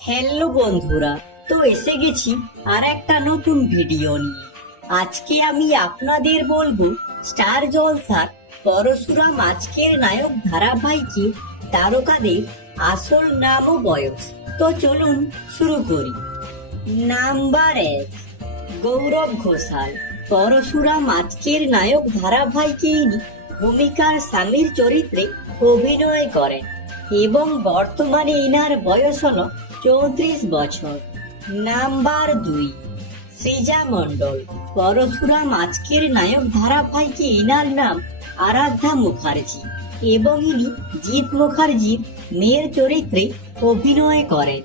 Hello বন্ধুরা, তো এসে গেছি আর একটা নতুন ভিডিও নিয়ে। আজকে আমি আপনাদের বলবো স্টার জলসার পরশুরাম আজকের নায়ক ধারাবাহিকে তারকাদের আসল নাম ও বয়স। তো চলুন শুরু করি। নাম্বার 1, গৌরব ঘোষাল। পরশুরাম আজকের নায়ক ধারাবাহিকে ইনি ভূমিকার স্বামীর চরিত্রে অভিনয় করেন এবং বর্তমানে ইনার বয়স হল 34 বছর। নাম্বার 2, সৃজা মণ্ডল। পরশুরাম আজকের নায়ক ধারাবাহিকে ইনার নাম আরাধ্যা মুখার্জি এবং ইনি জিৎ মুখার্জির মেয়ের চরিত্রে অভিনয় করেন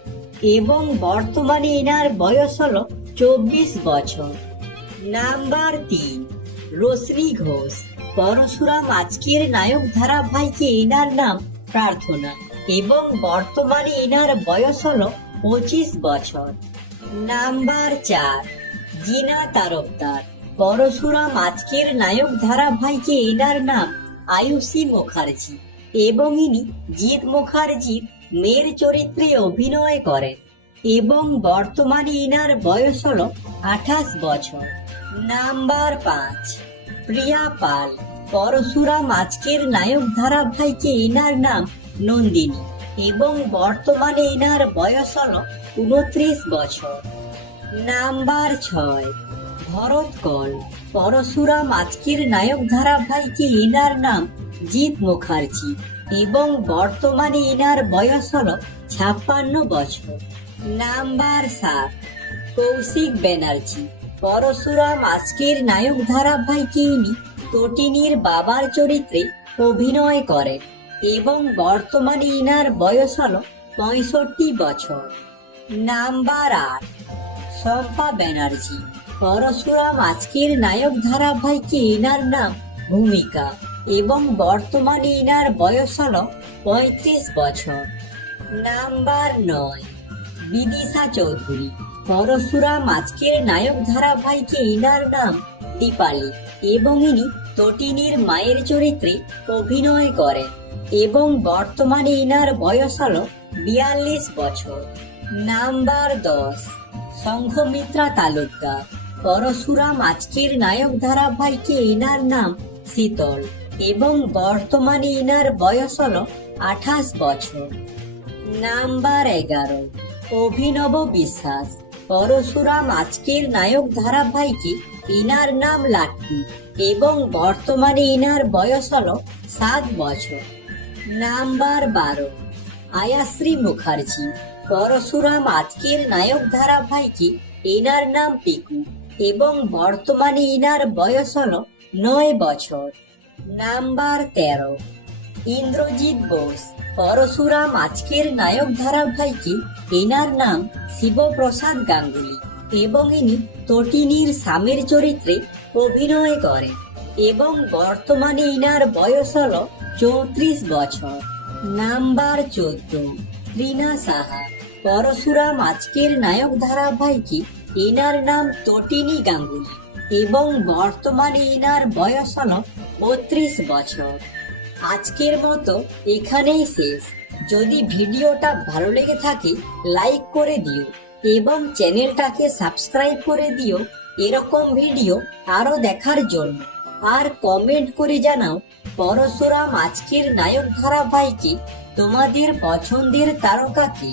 এবং বর্তমানে ইনার বয়স হল 24 বছর। নাম্বার 3, রশ্মি ঘোষ। পরশুরাম আজকের নায়ক ধারাবাহিকে ইনার নাম প্রার্থনা এবং বর্তমানে ইনার বয়স হল 25 বছর। নাম্বার 4, জিনা তারকদার। পরশুরাম আজকের নায়ক ধারাবাহিকে ইনার নাম আয়ুষী মুখার্জি এবং ইনি জিৎ মুখার্জির মেয়ের চরিত্রে অভিনয় করেন এবং বর্তমানে ইনার বয়স হল 28 বছর। নাম্বার 5, প্রিয়া পাল। পরশুরাম আজকের নায়ক ধারাবাহিকে ইনার নাম নন্দিনী এবং বর্তমানে ইনার বয়স হল 29 বছর। Number 6, Bharat call. পরশুরাম আজকের নায়ক ধারাবাহিকে ইনার নাম জিৎ মুখার্জি এবং বর্তমানে ইনার বয়স হল 56 বছর। নাম্বার 7, কৌশিক ব্যানার্জি। পরশুরাম আজকের নায়ক ধারাবাহিকে ইনি তটিনীর বাবার চরিত্রে অভিনয় করেন এবং বর্তমানে ইনার বয়স হল 65 বছর। নাম্বার 8, শম্পা ব্যানার্জি। পরশুরাম আজকের নায়ক ধারাবাহিকে ইনার নাম ভূমিকা এবং বর্তমানে ইনার বয়স হল 35 বছর। নাম্বার 9, বিদিশা চৌধুরী। পরশুরাম আজকের নায়ক ধারাবাহিকে ইনার নাম দীপালি এবং ইনি তটিনীর মায়ের চরিত্রে অভিনয় করেন এবং বর্তমানে ইনার বয়স হল 42 বছর। নাম্বার 10, সংঘমিত্রা তালুকদার। পরশুরাম আজকের নায়ক ধারাবাহিকে ইনার নাম শীতল এবং বর্তমানে ইনার বয়স হল 28 বছর। নাম্বার 11, অভিনব বিশ্বাস। পরশুরাম আজকের নায়ক ধারাবাহিকে ইনার নাম লাট্টু এবং বর্তমানে ইনার বয়স হল 7 বছর। নাম্বার 12, আয়াশ্রী মুখার্জি। পরশুরাম আজকের নায়ক ধারাবাহিকে ইনার নাম পিকু এবং বর্তমানে ইনার বয়স হল 9 বছর। নাম্বার 13, ইন্দ্রজিৎ বোস। পরশুরাম আজকের নায়ক ধারাবাহিকে ইনার নাম শিবপ্রসাদ গাঙ্গুলি এবং ইনি তটিনীর স্বামীর চরিত্রে অভিনয় করেন এবং বর্তমানে ইনার বয়স হল 34 বছর। নাম্বার 14, রীনা সাহা। পরশুরাম আজকের নায়ক ধারাবাহিকে ইনার নাম তটিনী গাঙ্গুলি এবং বর্তমানে ইনার বয়স হল 32 বছর। আজকের মতো এখানেই শেষ। যদি ভিডিওটা ভালো লেগে থাকে লাইক করে দিও এবং চ্যানেলটাকে সাবস্ক্রাইব করে দিও এরকম ভিডিও আরো দেখার জন্য। আর কমেন্ট করে জানাও পরশুরাম আজকের নায়ক ধারাবাহিকে তোমাদের পছন্দের তারকা কে।